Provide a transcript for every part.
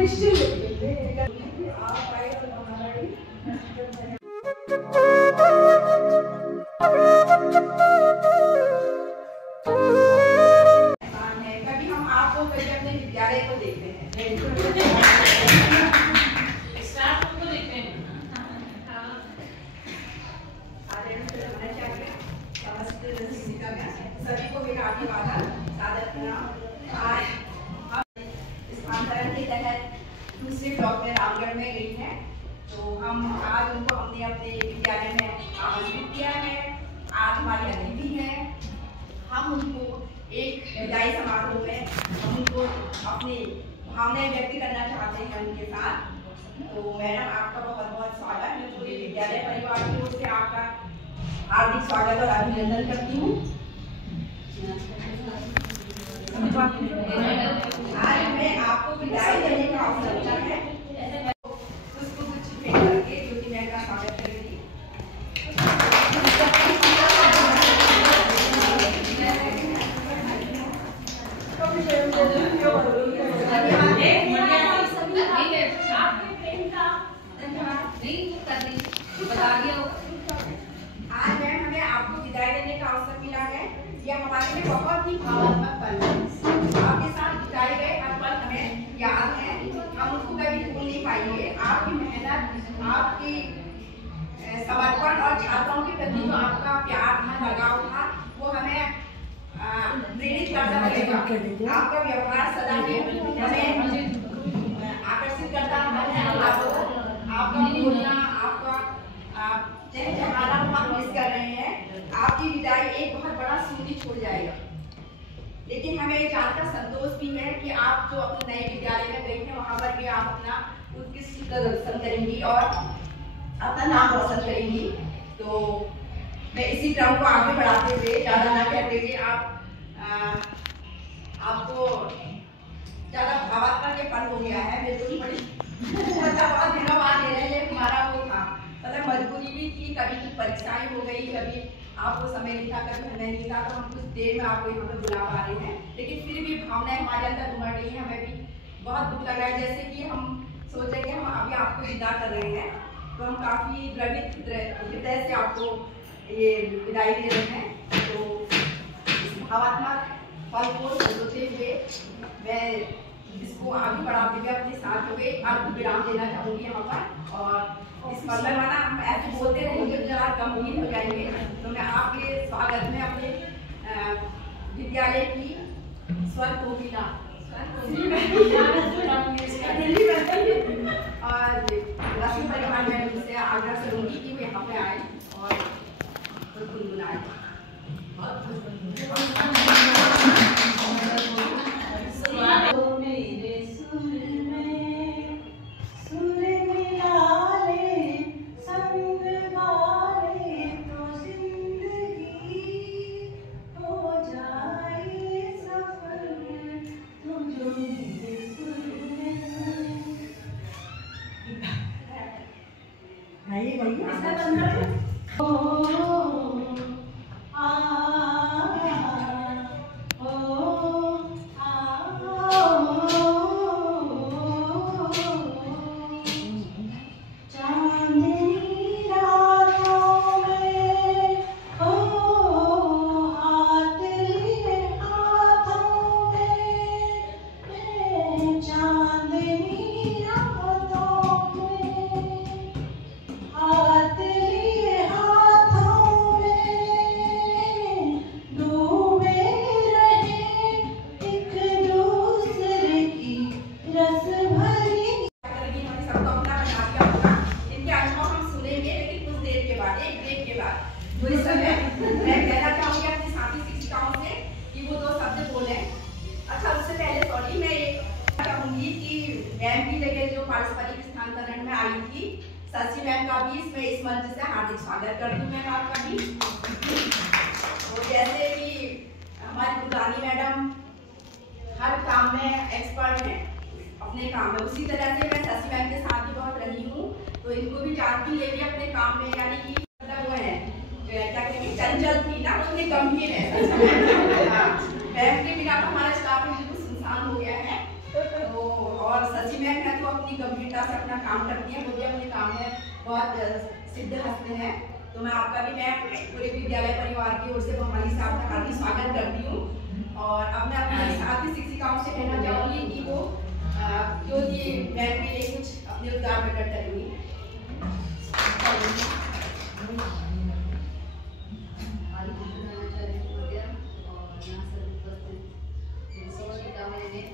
हम आपको कभी अपने विद्यालय को देखते हैं सभी को मेरा अभिवादन सादर प्रणाम। आज इस आंदोलन के तहत दूसरे ब्लॉक में रामगढ़ में गई है, तो हम आज उनको हमने अपने विद्यालय में आमंत्रित किया है। आज हमारी अतिथि है, हम उनको एक विदाई समारोह में हम उनको अपनी भावनाएं व्यक्त करना चाहते हैं उनके साथ। तो मैडम आपका बहुत बहुत स्वागत है। पूरे विद्यालय परिवार की ओर से आपका हार्दिक स्वागत और अभिनंदन करती हूँ। आज मैं आपको विदाई देने का अवसर मिला है, उसको कुछ भेंट करके ज्योति मैम का स्वागत करेंगी। आज मैम हमें आपको विदाई देने का अवसर मिला है। यह हमारे लिए बहुत ही भावनात्मक पल है। आपके साथ बिताए गए हर पल हमें याद है, हम उसको कभी भूल नहीं पाएंगे। आपकी मेहनत, आपकी समर्पण और छात्रों के प्रति जो आपका प्यार था, लगाव था, वो हमें प्रेरित करता रहेगा। आपका व्यवहार सदा ही हमें आकर्षित करता है। आपका बोलना, आपका चहचहाना हम मिस कर रहे हैं। आपकी विदाई एक बहुत बड़ा स्मृति छोड़ जाएगा, लेकिन हमें ये जानकर संतोष भी है कि आप जो अपने नए विद्यालय में गई हैं, वहाँ पर भी आप अपना उत्कृष्ट प्रदर्शन करेंगी और अपना नाम रोशन करेंगी। तो मैं इसी क्रम को आगे बढ़ाते हुए, ज़्यादा ना कहते हुए, आपको ज़्यादा भावात्मक ये पल हो गया है। मेरे को बड़ी बहुत दिनों बाद ले रहे हैं। हमारा वो था मतलब मजबूरी भी थी, कभी कुछ परीक्षाएं हो गई, कभी आपको समय नहीं था, कभी हमें नहीं था, तो हम कुछ देर में आपको यहाँ पे बुला पा रहे हैं। लेकिन फिर भी भावनाएं हमारे अंदर उमड़ रही है। हमें भी बहुत दुख लग रहा है, जैसे कि हम सोचे कि हम अभी आपको विदा कर रहे हैं, तो हम काफ़ी द्रवित हृदय से आपको ये विदाई दे रहे हैं। तो इस भावात्मक पल को सोचते हुए मैं इसको आगे बढ़ाते हुए अपने साथ जो अर्ध विराम देना चाहूँगी यहाँ पर। और इस पल में माना हम ऐसे बोलते रहेंगे तो जरा गंभीर हो जाएंगे। तो मैं आपके स्वागत में अपने विद्यालय की स्वर कोकिला और लक्ष्मी परिवार में उनसे आग्रह करूँगी कि वो यहाँ पे आए और गुनगुनाए। तो इस समय मैं कहना चाहूँगी अपने साथी शिक्षिकाओं से कि वो 2 शब्द बोले। अच्छा, उससे पहले सॉरी, मैं ये चाहूँगी कि मैम की जगह जो पारस्परिक स्थानांतरण में आई थी शशि मैम का भी इसमें इस मंच से हार्दिक स्वागत करती हूँ मैम आपका भी। तो जैसे कि हमारी दुलानी मैडम हर काम में एक्सपर्ट है अपने काम में, उसी तरह से मैं शशि मैम के साथ भी बहुत रही हूँ, तो इनको भी जानती है कि अपने काम में, यानी कि वो है क्या कहेंगे, चंचल थी ना, उसमें गंभीर है। मैम के बिना तो हमारा स्टाफ बिल्कुल सुनसान हो गया है। तो और शशि मैम ही गंभीरता से अपना काम करती हैं। वो भी अपने काम में बहुत सिद्ध हस्त हैं। तो मैं आपका भी, मैं पूरे विद्यालय परिवार की ओर से भवानी से आपका हार्दिक स्वागत करती हूँ। और अब मैं अपने साथी शिक्षिकाओं से कहना चाहूँगी कि वो जो कि मैम के लिए कुछ अपने उद्गार प्रकट करेंगी।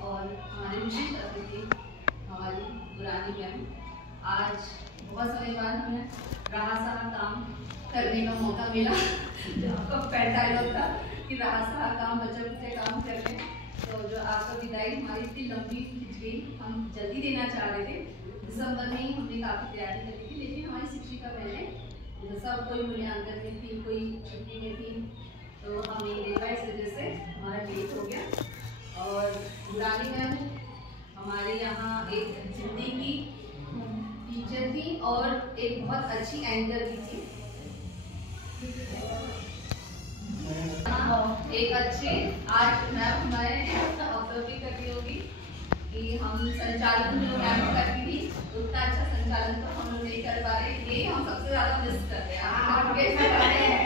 और हमारे विशेष अतिथि हमारी पुरानी मैम, आज बहुत समय बाद हमें रहा सहा काम करने का मौका मिला। जो आपका डायलॉग था कि रहा सहा काम बच्चों से काम करने, तो जो आपका विदाई हमारी इतनी लंबी खिंच गई, हम जल्दी देना चाह रहे थे। दिसंबर में ही हमने काफ़ी तैयारी करी थी, लेकिन हमारी शिक्षिका बहनें सब कोई मूल्यांकन में थी, कोई छुट्टी में थी, तो हमें इस वजह से हमारा लेट हो गया। और पुरानी मैम हमारे यहाँ एक हिंदी की टीचर थी और एक बहुत अच्छी एंकर भी थी। एक अच्छे आज मैम हमारे ऑब्जर्व भी करती होगी कि हम संचालन जो मैम करती थी उतना अच्छा संचालन तो हम लोग नहीं कर पा रहे, ये हम सबसे ज़्यादा मिस कर रहे हैं।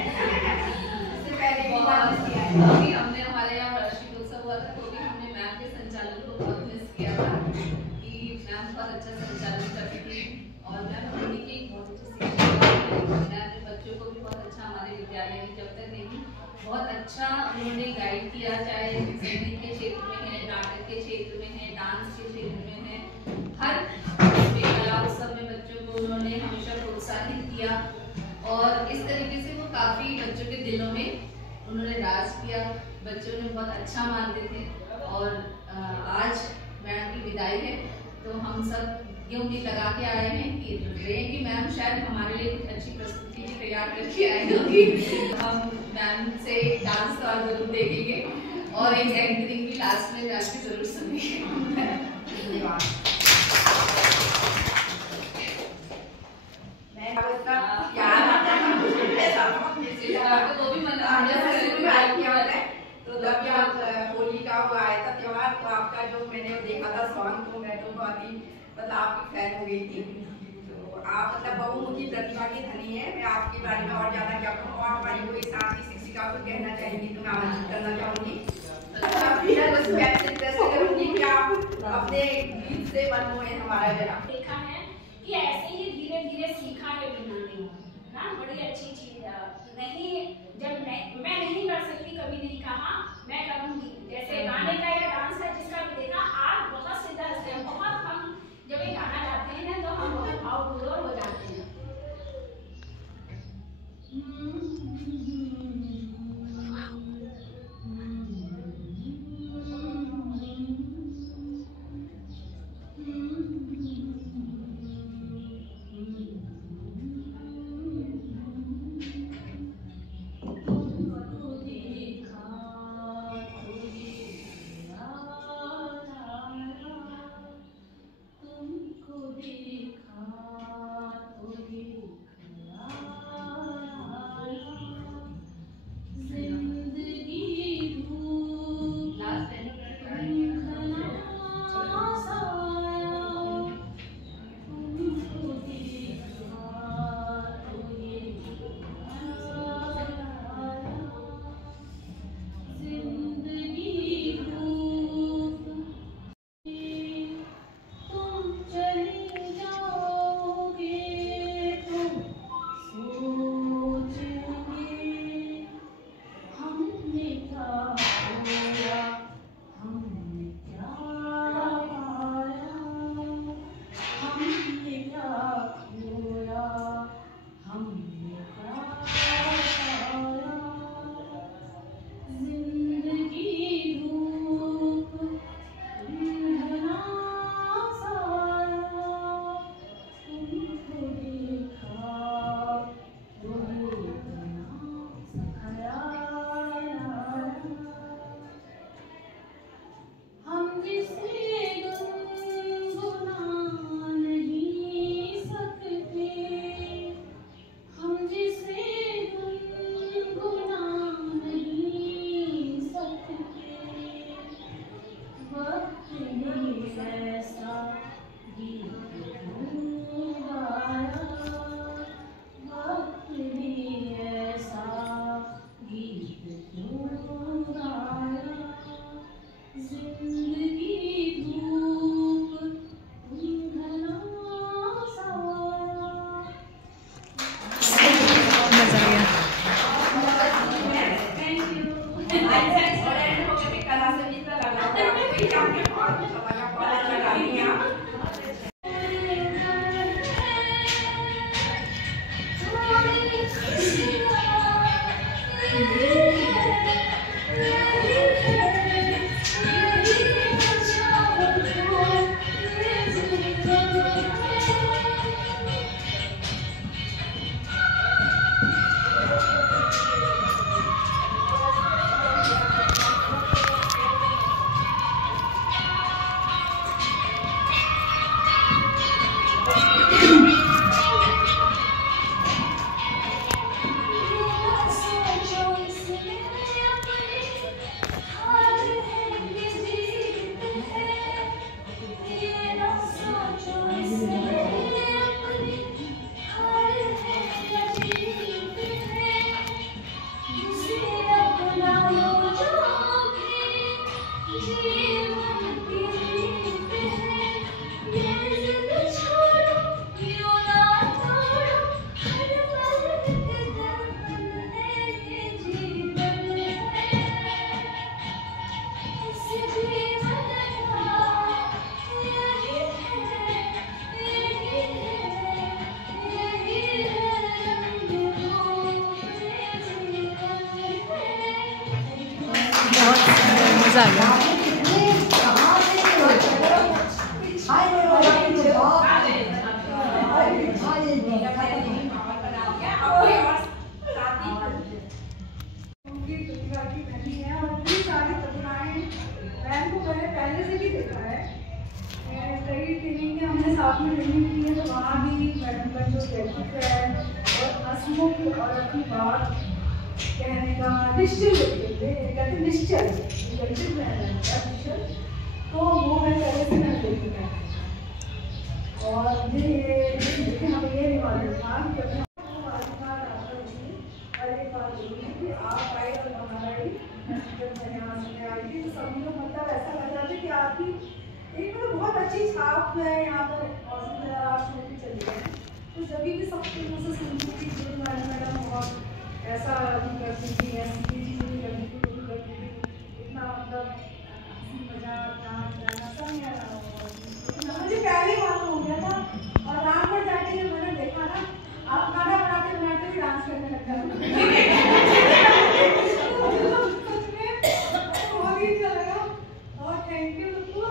अभी हमने हमारे यहाँ वार्षिक उत्सव हुआ था, क्योंकि हमने मैम के संचालन को बहुत मिस किया था कि मैम बहुत अच्छा संचालन करती थी। और मैम हिंदी की बहुत अच्छी शिक्षिका, मैम ने बच्चों को भी बहुत अच्छा हमारे विद्यालय में जब तक नहीं बहुत अच्छा उन्होंने गाइड किया, चाहे संगीत के क्षेत्र में है, नाटक के क्षेत्र में है, डांस के क्षेत्र में है, हर कला उत्सव में बच्चों को उन्होंने हमेशा प्रोत्साहित किया। और इस तरीके से वो काफ़ी बच्चों के दिलों में उन्होंने राज किया, बच्चों ने बहुत अच्छा मानते थे। और आज मैम की विदाई है, तो हम सब ये उम्मीद लगा के आए हैं कि मैम शायद हमारे लिए कुछ अच्छी प्रस्तुति भी तैयार करके आए होंगी। हम मैम से डांस तो आज जरूर देखेंगे और एक एंकरिंग भी लास्ट में जाके जरूर सुनेंगे। धन्यवाद। वो भी तो जब याद होली का वो आया था त्योहार, तो आपका जो मैंने देखा था सॉन्ग, तो मैं तो बहुत ही मतलब आपकी फैन हो गई थी। तो आप मतलब बहुमुखी प्रतिभा की धनी है। मैं आपके बारे में और ज्यादा क्या कहूँ, और हमारी कोई साथी शिक्षिका को कहना चाहेंगी तो मैं आमंत्रित करना चाहूँगी। करूँगी कि आप अपने गीत से मनमोहे हमारा जरा। देखा है कि ऐसे ही धीरे धीरे सीखा है बनाने ना, बड़ी अच्छी चीज नहीं। जब मैं नहीं कर सकती, कभी नहीं कहा मैं करूँगी, जैसे गाने का या डांस का जिसका भी देखा, आप बहुत सीधा हंसते हैं, बहुत हम जब ये गाना गाते हैं ना तो हम बहुत भावविभोर हो जाते हैं। मज़ा आ गया। पहले से भी देखा है, कई ट्रेनिंग में हमने साथ में ट्रेनिंग की है, तो वहाँ भी मैडम का जो व्यक्तित्व है और हंसमुख और अपनी बात कहने का निश्चल कहते निश्चल तो वो मैं पहले से मैं देखी है। और लेकिन हमें ये नहीं मालूम था कि अपने और एक बात ये कि आप आए और हमारा जब मैं यहाँ से आई थी तो सभी लोग मतलब ऐसा लग रहा था कि आपकी एक मतलब बहुत अच्छी छाप है यहाँ पर और आप भी चली गए। तो जब भी सबके मुँह से सुनती थी मैडम बहुत ऐसा करती थी, ऐसी चीज़ नहीं करती थी, इतना मतलब मजाक गाना सब मुझे पहले मालूम हो गया था। और रामगढ़ जाके जब मैंने देखा ना आप खाना बनाते बनाते भी डांस करने लग गए। बहुत ही अच्छा लगा और थैंक यू बिल्कुल।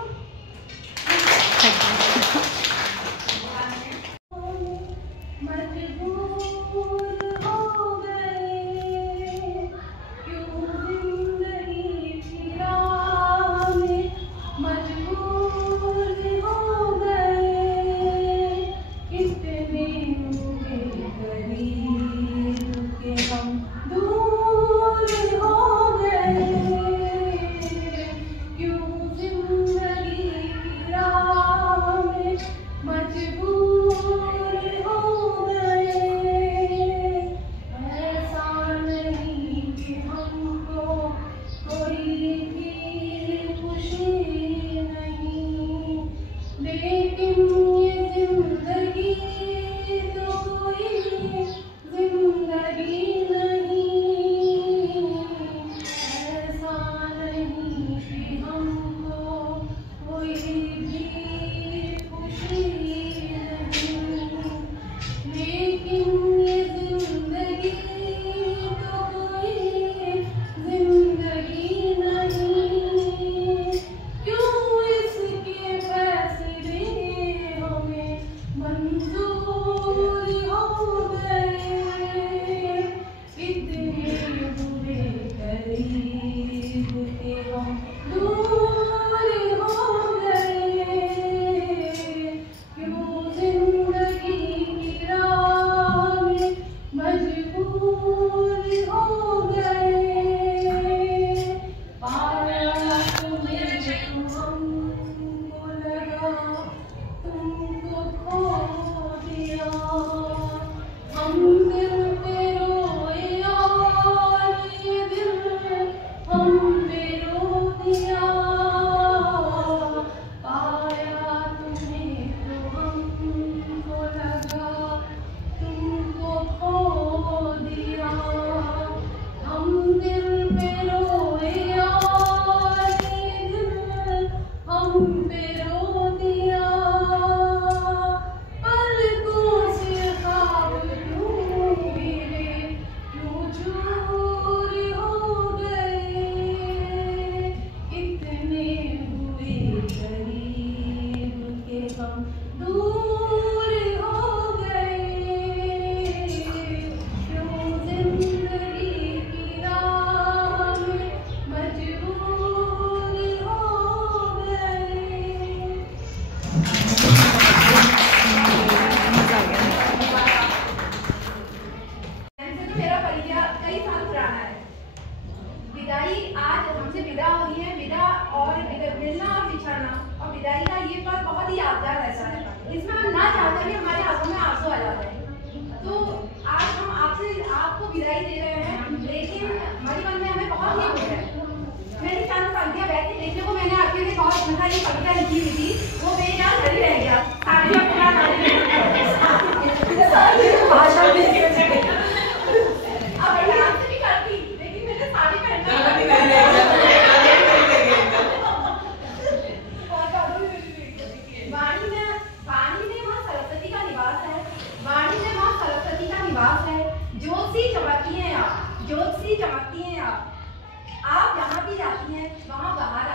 ज्योति चमकती हैं आप जहाँ भी जाती हैं वहाँ बाहर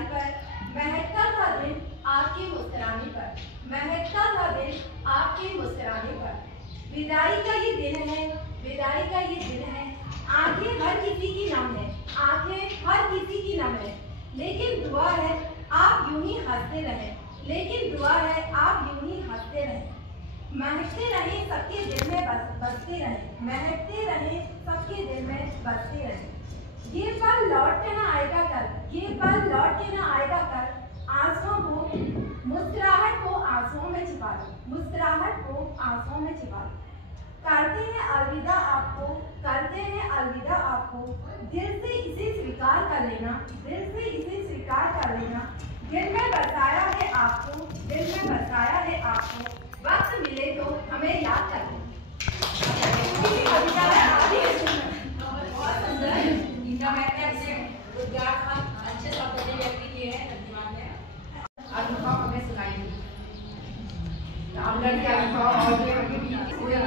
विदाई पर, महकता था दिन आपके मुस्कुराने पर, महकता था दिन आपके मुस्कुराने पर। विदाई का ये दिन है, विदाई का ये दिन है, आंखें हर किसी की नम है, आंखें हर किसी की नम है, लेकिन दुआ है आप यूं ही हंसते रहें, लेकिन दुआ है आप यूं ही हंसते रहें। महकते रहे सबके दिल में बसते रहे, महकते रहे सबके दिल में बसते रहे। ये पल लौट के ना आएगा कल, ये पल लौट के ना आएगा कल, आंसुओं को मुस्कुराहट को आंसुओं में छिपा लो, मुस्कुराहट को आंसुओं में छिपा लो। करते हैं अलविदा आपको, करते हैं अलविदा आपको, दिल से इसे स्वीकार कर लेना, दिल से इसे स्वीकार कर लेना। दिल में बसाया है आपको, दिल में बसाया है आपको, वक्त मिले तो हमें याद कर लें। बहुत सुंदर अच्छे शब्दों व्यक्ति किए हैं धन्यवाद है। अनुभव हमें सुनाएंगे, आप लड़के अनुभव और ये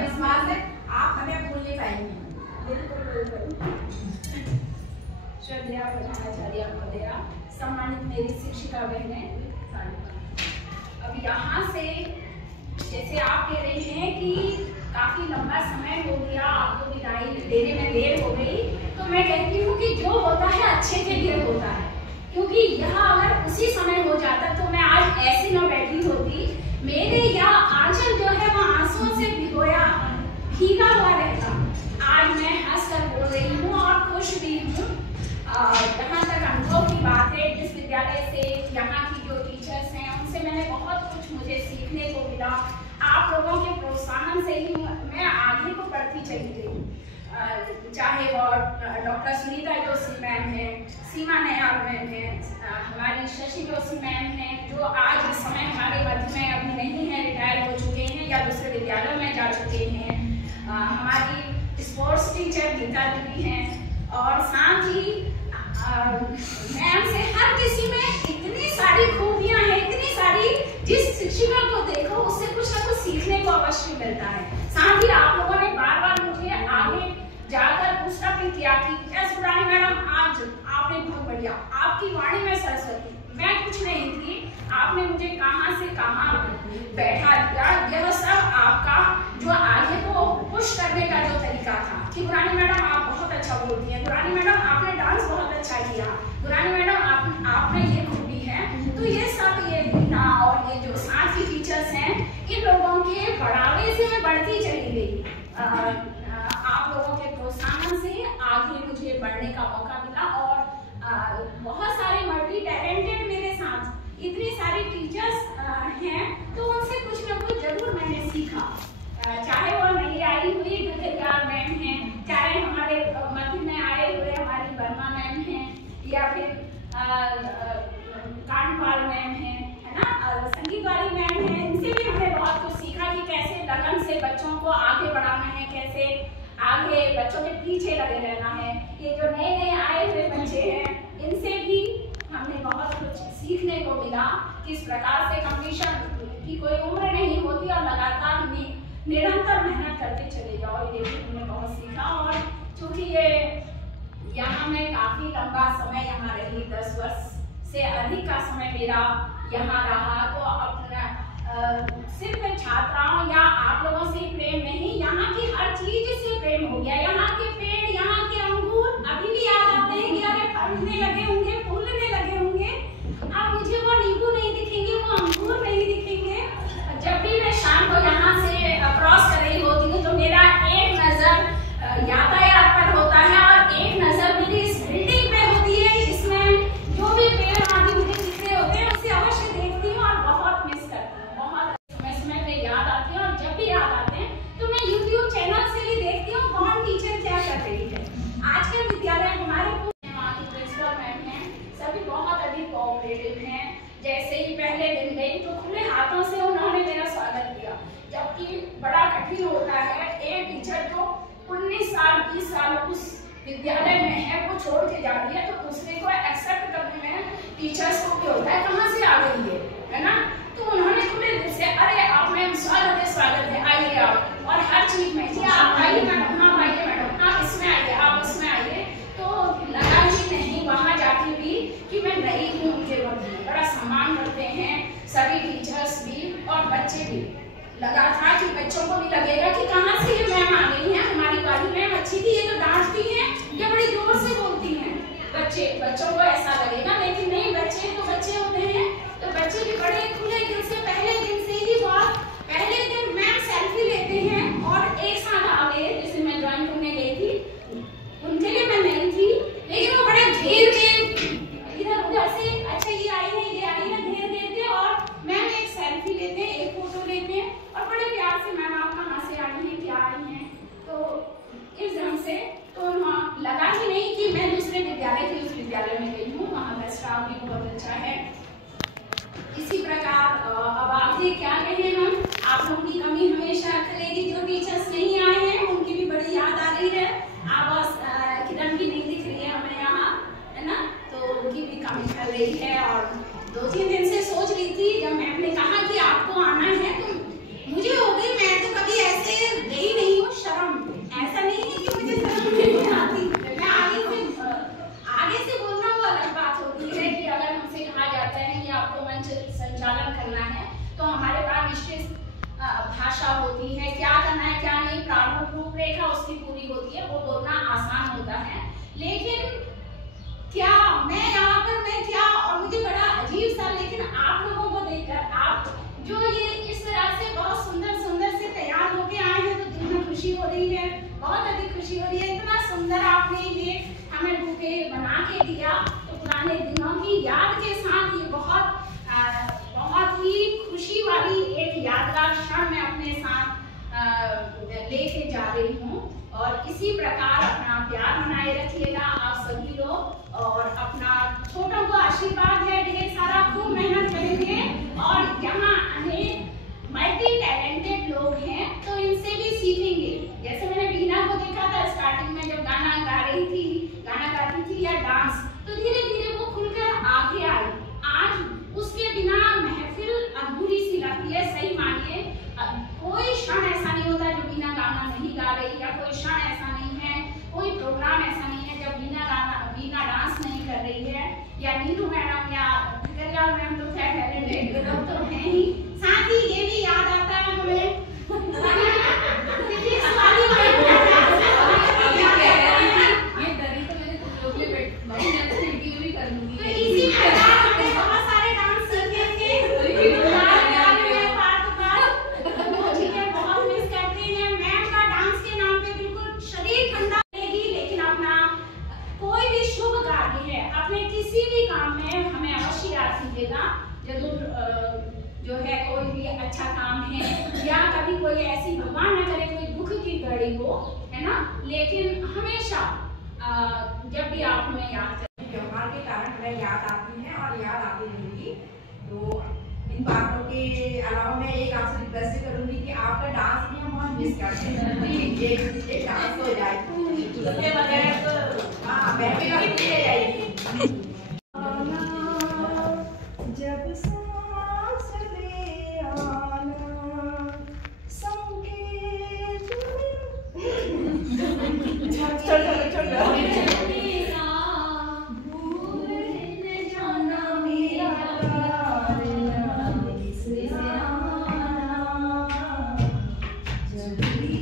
विश्वास है आप हमें भूल नहीं पाएंगे। श्रद्धेय प्रधानाचार्य महोदया, सम्मानित मेरी शिक्षिका बहनें, अब यहाँ से जैसे आप कह रहे हैं कि काफी लंबा समय हो गया, आपको विदाई देने में देर हो गई, तो मैं कहती हूँ कि जो होता है अच्छे के लिए होता है, क्योंकि यह अगर उसी समय हो जाता तो मैं आज ऐसी न बैठी होती। मेरे यह आंचल जो है वह आंसुओं से भिगोया भीगा हुआ रहता। आज मैं हंसकर बोल रही हूँ और खुश भी हूँ। जहाँ तक अनुभव की बात है, इस विद्यालय से यहाँ की जो टीचर्स हैं उनसे मैंने बहुत कुछ मुझे सीखने को मिला। आप लोगों के प्रोत्साहन से ही मैं आगे को बढ़ती चली गई। चाहे वो डॉक्टर सुनीता जोशी मैम है, सीमा नयाल मैम है, हमारी शशि जोशी मैम है, जो आज इस समय हमारे मध्य में अभी नहीं है, रिटायर हो चुके हैं या दूसरे विद्यालयों में जा चुके हैं। हमारी स्पोर्ट्स टीचर गीता दीदी हैं, और साथ ही मैम से हर किसी में इतनी सारी खूबियां हैं, इतनी सारी, जिस शिक्षिका को देखो उससे कुछ ना कुछ सीखने को अवश्य मिलता है। साथ ही आप लोगों ने बार बार मुझे आगे जाकर पूछना भी किया कि एस सुरानी मैडम आज आपने बहुत बढ़िया, आपकी वाणी में सरस्वती, मैं कुछ नहीं थी, आपने मुझे कहां से कहां बैठा दिया। यह सब आपका जो आगे को पुश करने का जो तरीका था कि गुरानी मैडम आप बहुत अच्छा बोलती हैं, गुरानी मैडम आपने डांस बहुत अच्छा किया, गुरानी मैडम आपने ये खूबी है। तो ये सब ये दीना और ये जो साथ ही टीचर्स हैं, इन लोगों के बढ़ावे से मैं बढ़ती चली गई। आप लोगों के प्रोत्साहन से आगे मुझे बढ़ने का मौका मिला, और बहुत सारे मल्टी टैलेंटेड मेरे साथ इतनी सारी टीचर्स हैं, तो उनसे कुछ ना कुछ जरूर मैंने सीखा। चाहे वो नई आई हुई गुलजार मैम हैं, चाहे हमारे मध्य में आए हुए हमारी वर्मा मैम हैं, या फिर कांडवाल मैम है ना, संगीत वाली मैम है, इनसे भी हमने बहुत कुछ सीखा कि कैसे लगन से बच्चों को आगे बढ़ाना है, कैसे आगे बच्चों के पीछे लगे रहना है। ये जो नए नए आए हुए बच्चे हैं, इनसे भी हमने बहुत कुछ सीखने को मिला, किस प्रकार से कंपटीशन की कोई उम्र नहीं होती और लगातार निरंतर मेहनत करते चले जाओ, ये भी हमने बहुत सीखा। और चूंकि ये यहाँ मैं काफी लंबा समय यहाँ रही, 10 वर्ष से अधिक का समय मेरा यहाँ रहा, तो अपना सिर्फ छात्राओं या आप लोगों से प्रेम नहीं, यहाँ की हर चीज से प्रेम हो गया। यहाँ के पेड़, यहाँ के अंगूर अभी भी याद आते हैं कि अरे फलने लगे होंगे, फूलने लगे होंगे। अब मुझे वो नींबू नहीं दिखेंगे, वो अंगूर नहीं दिखेंगे। जब भी मैं शाम को यहाँ से क्रॉस कर रही होती हूँ, तो मेरा एक नजर यातायात पर होता है और एक नजर मेरी इस बिल्डिंग पे होती है। इसमें जो भी पेड़ आदि मुझे दिखते होते हैं, उसे अवश्य देखती हूँ और बहुत मिस करती हूँ, बहुत समय पे याद आती है। और जब भी याद आते हैं तो मैं YouTube चैनल से भी देखती हूँ कौन टीचर क्या कर रही है। आज के विद्यालय हमारे वहाँ की प्रिंसिपल मैम हैं, सभी बहुत अधिक कोऑपरेटिव हैं। जैसे ही पहले दिन गई तो खुले हाथों से उन्होंने मेरा स्वागत किया, जबकि बड़ा कठिन होता है एक टीचर जो 19 साल 20 साल उस विद्यालय में है, वो छोड़ के जा रही है, तो दूसरे को एक्सेप्ट करने में टीचर्स को भी होता है कहाँ से आ गई है ना। तो उन्होंने खुले दिल से, अरे आप मैम स्वागत है, आइए आप, और हर चीज में जी आप आइए मैडम, हाँ आइए मैडम, आप इसमें आइए, आप उसमें आइए। तो लगा ही नहीं वहाँ जाके भी कि मैं नई सभी टीचर्स भी और बच्चे भी, लगा था कि बच्चों को भी लगेगा कि कहाँ से ये मैम आ गई हैं, हमारी वाली मैम अच्छी थी, ये तो डांटती हैं, ये बड़ी जोर से बोलती हैं। बच्चों को ऐसा लगेगा, लेकिन नहीं, बच्चे तो बच्चे होते हैं, तो बच्चे भी बड़े खुले दिल से पहले दिन से ही बहुत पहले दिन मैम सेल्फी लेते हैं और एक साथ आ गए। जैसे मैं ड्राइंग करने गई थी, उनके लिए मैं नहीं थी, लेकिन वो बड़े घेर के इधर उधर से, अच्छा ये आई है, ये आई है, घेर घेर के और मैम एक सेल्फी लेते हैं, एक फोटो लेते हैं और बड़े प्यार से मैम आप कहाँ से आई हैं, क्या आई हैं, तो इस ढंग से तो वहाँ लगा ही नहीं कि मैं दूसरे विद्यालय थी, उस विद्यालय में गई हूँ, वहाँ का स्टाफ भी बहुत अच्छा है। इसी प्रकार अब आगे क्या कहें हम, आप लोगों की कमी हमेशा करेगी, जो टीचर्स नहीं आए हैं उनकी भी बड़ी याद आ रही है। आवाज किरण भी नहीं दिख रही है हमें यहाँ, है ना, तो उनकी भी कमी कर रही है। और 2-3 दिन से सोच रही थी, जब मैम ने कहा कि आपको आना है, तो मुझे हो गई, मैं तो कभी ऐसे गई नहीं हूँ, शर्म, ऐसा नहीं है कि मुझे शर्म नहीं आती, मैं आगे से बोलना वो अलग बात होती है कि अगर हमसे कहा जाता है कि आपको मंच संचालन करना है, तो हमारे पास निश्चित भाषा होती है, क्या करना है क्या नहीं, प्रारूप रूपरेखा उसकी पूरी होती है, वो बोलना आसान होता है। लेकिन क्या मैं यहाँ पर मैं क्या, और मुझे बड़ा अजीब सा, लेकिन आप लोगों को देखकर, आप जो ये इस तरह से बहुत सुंदर सुंदर से तैयार होके आए हैं, तो दिल में खुशी हो रही है, बहुत अधिक खुशी हो रही है। इतना सुंदर आपने ये हमें बुके बना के दिया, तो पुराने दिनों की याद के साथ ये बहुत ही खुशी वाली एक यादगार क्षण मैं अपने साथ लेके जा रही हूँ। और इसी प्रकार अपना प्यार बनाए रखिएगा आप सभी लोग, और अपना छोटों को आशीर्वाद है, ढेर सारा खूब मेहनत करेंगे। और यहाँ अनेक मल्टी टैलेंटेड लोग हैं, तो इनसे भी सीखेंगे। जैसे मैंने बीना को देखा था स्टार्टिंग में, जब गाना गाती थी या डांस, तो धीरे धीरे वो खुलकर आगे आई। आज उसके बिना महफिल अधूरी सी लगती है। सही मानिए, कोई क्षण ऐसा नहीं होता जो बीना गाना नहीं गा रही, या कोई क्षण ऐसा नहीं है, कोई प्रोग्राम ऐसा नहीं है जब बीना डांस नहीं कर रही है, या नीरू मैडम या फिकरियाल मैम तो टैलेंटेड तो है ही। साथ ही ये भी याद आता है हमें जो है, कोई भी अच्छा काम है, या कभी कोई ऐसी, भगवान न करे कोई दुख की घड़ी हो, है ना, लेकिन हमेशा जब भी आप हमें याद करें, त्योहार के कारण हमें याद आती है और याद आती रहेगी। तो इन बातों के अलावा मैं एक आपसे रिक्वेस्ट करूंगी कि आपका डांस भी हम बहुत मिस करते हैं, एक डांस हो जाए उसके बगैर तो हाँ बैठे ले जाएगी। जब सांस ले आना संकेत भूल न जाना मेरा प्यार, जब भी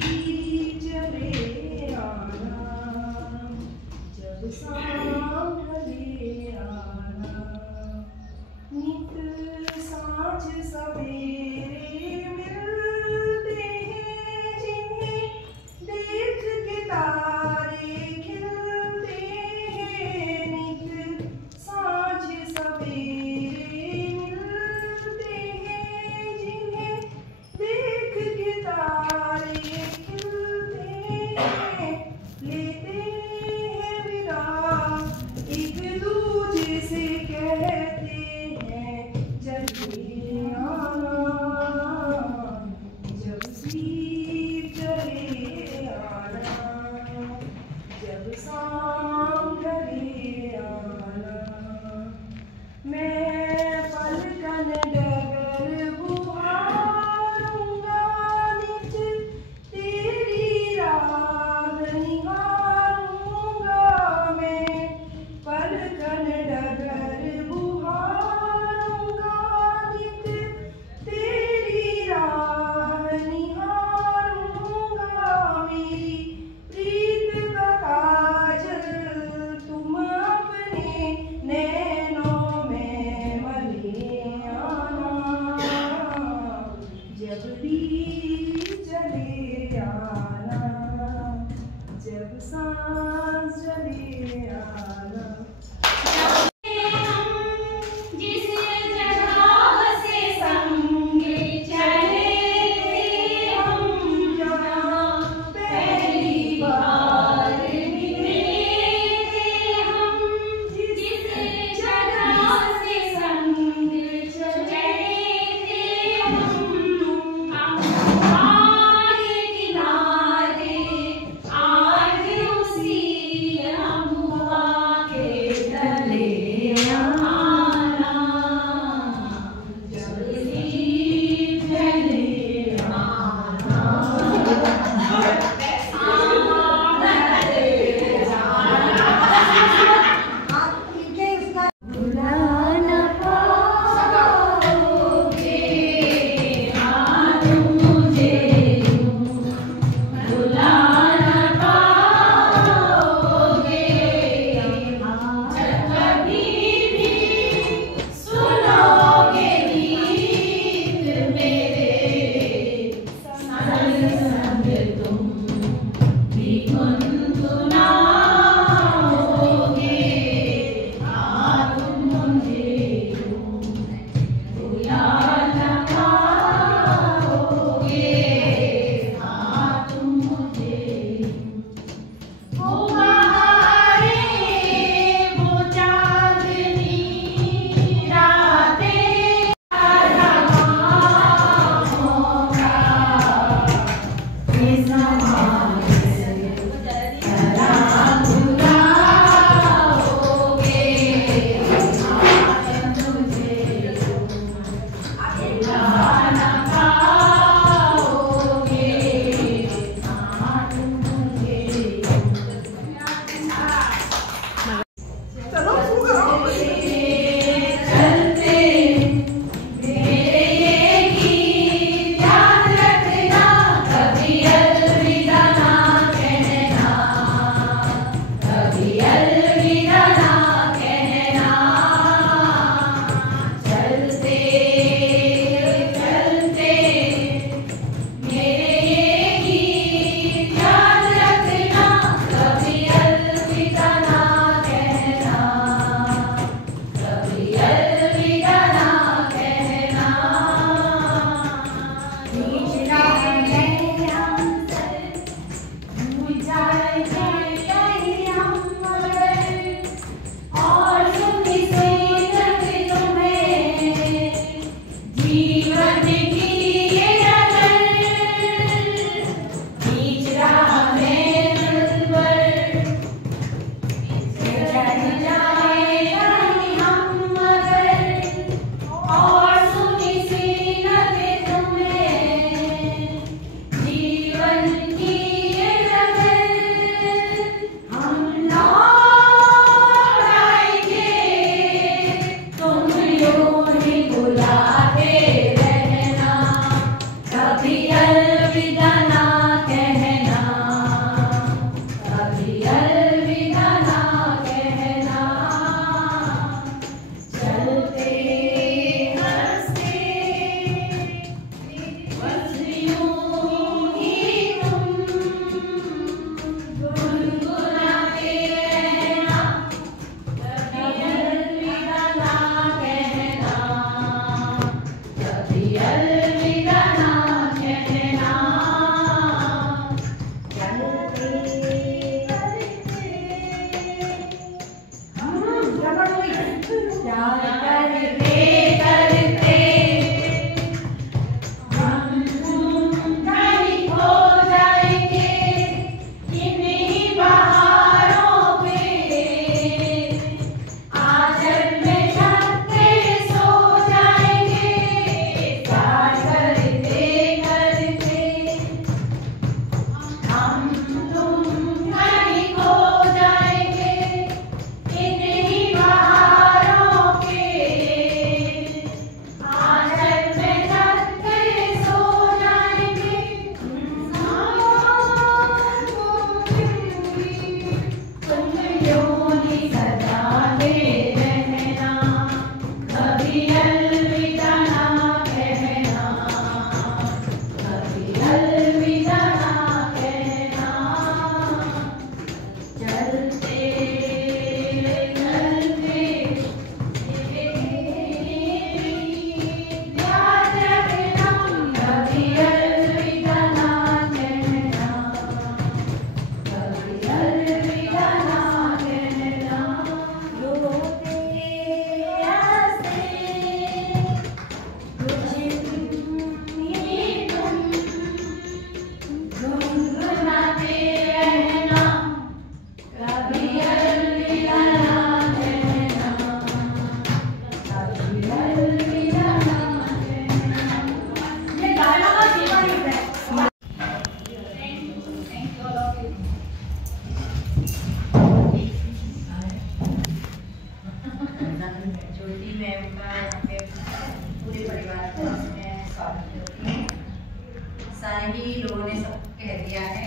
चले आना, जब सांभले आना, नित साँझ सवेरे मिलते हैं जिन्हें देख के तारे खिलते हैं, नित साँझ सवेरे मिलते हैं जिन्हें देख के तारे खिलते हैं, लेते हैं विदा एक दूजे से कहते हैं जल्दी आना। ज्योति मैम का यहाँ पे पूरे परिवार को मैं स्वागत करती हूँ। सारे ही लोगों ने सब कह दिया है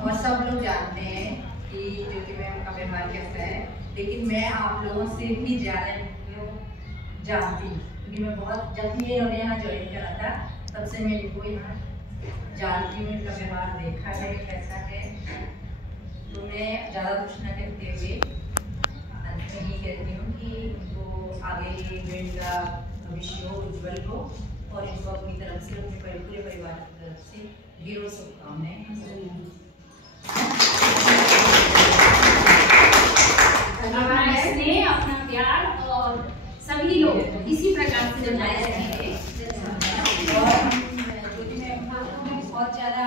और सब लोग जानते हैं कि ज्योति मैम का व्यवहार कैसा है, लेकिन मैं आप लोगों से भी ज़्यादा जानती हूँ क्योंकि मैं बहुत जब भी इन्होंने यहाँ ज्वाइन करा था तब से मैं इनको यहाँ जानती हूँ, इनका व्यवहार देखा है कैसा है। तो मैं ज़्यादा कुछ न कहते हुए अंत में ही कहती हूँ कि उनको आगे इनका भविष्य हो, उज्जवल हो और इनको अपनी तरफ से अपने पूरे परिवार की तरफ से ढेरों शुभकामनाएं। अपना स्नेह, अपना प्यार और सभी लोग इसी प्रकार से बनाए रहेंगे। बहुत ज़्यादा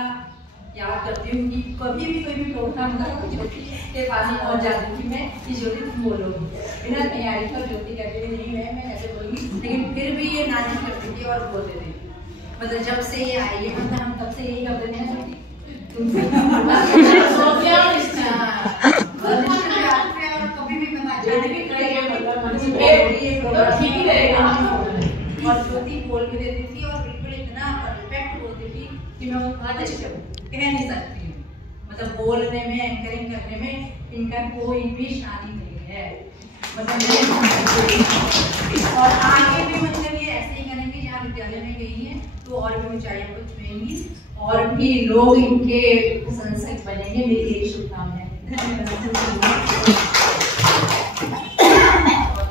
याद करती हूँ कि कभी भी कोई भी प्रोग्राम का ज्योति के पास ही पहुँच जाती थी मैं कि ज्योति तुम बोलोगी, बिना तैयारी पर ज्योति कहती थी नहीं मैं ऐसे बोलूँगी, लेकिन फिर भी ये नाटक करती थी और बोल देती थी। मतलब जब से ये आई है मतलब हम तब से यही कर देते हैं ज्योति तुमसे और कभी भी बना जाने भी और ज्योति बोल भी देती थी और बिल्कुल इतना परफेक्ट बोलती थी कि मैं वो कुछ कह नहीं सकती हूँ। मतलब बोलने में, एंकरिंग करने में इनका कोई भी शानी नहीं है। मतलब और आगे भी मतलब ये ऐसे ही करेंगे, जहाँ विद्यालय में गई हैं तो और भी ऊंचाइयों को छुएंगी और भी लोग इनके प्रशंसक बनेंगे। मेरी यही शुभकामनाएं।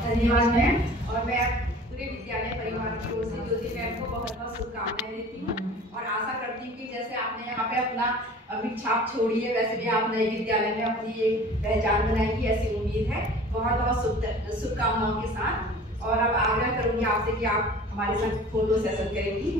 धन्यवाद मैम। और मैं पूरे विद्यालय परिवार की ओर से ज्योति मैम को बहुत बहुत शुभकामनाएं देती हूँ और आशा करती हूँ कि जैसे आपने यहाँ पे अपना अभी छाप छोड़ी है वैसे भी आप नए विद्यालय में अपनी एक पहचान बनाएगी, ऐसी उम्मीद है। बहुत बहुत शुभकामनाओं के साथ और अब आग्रह करूंगी आपसे कि आप हमारे साथ फोटो सेशन करेंगी।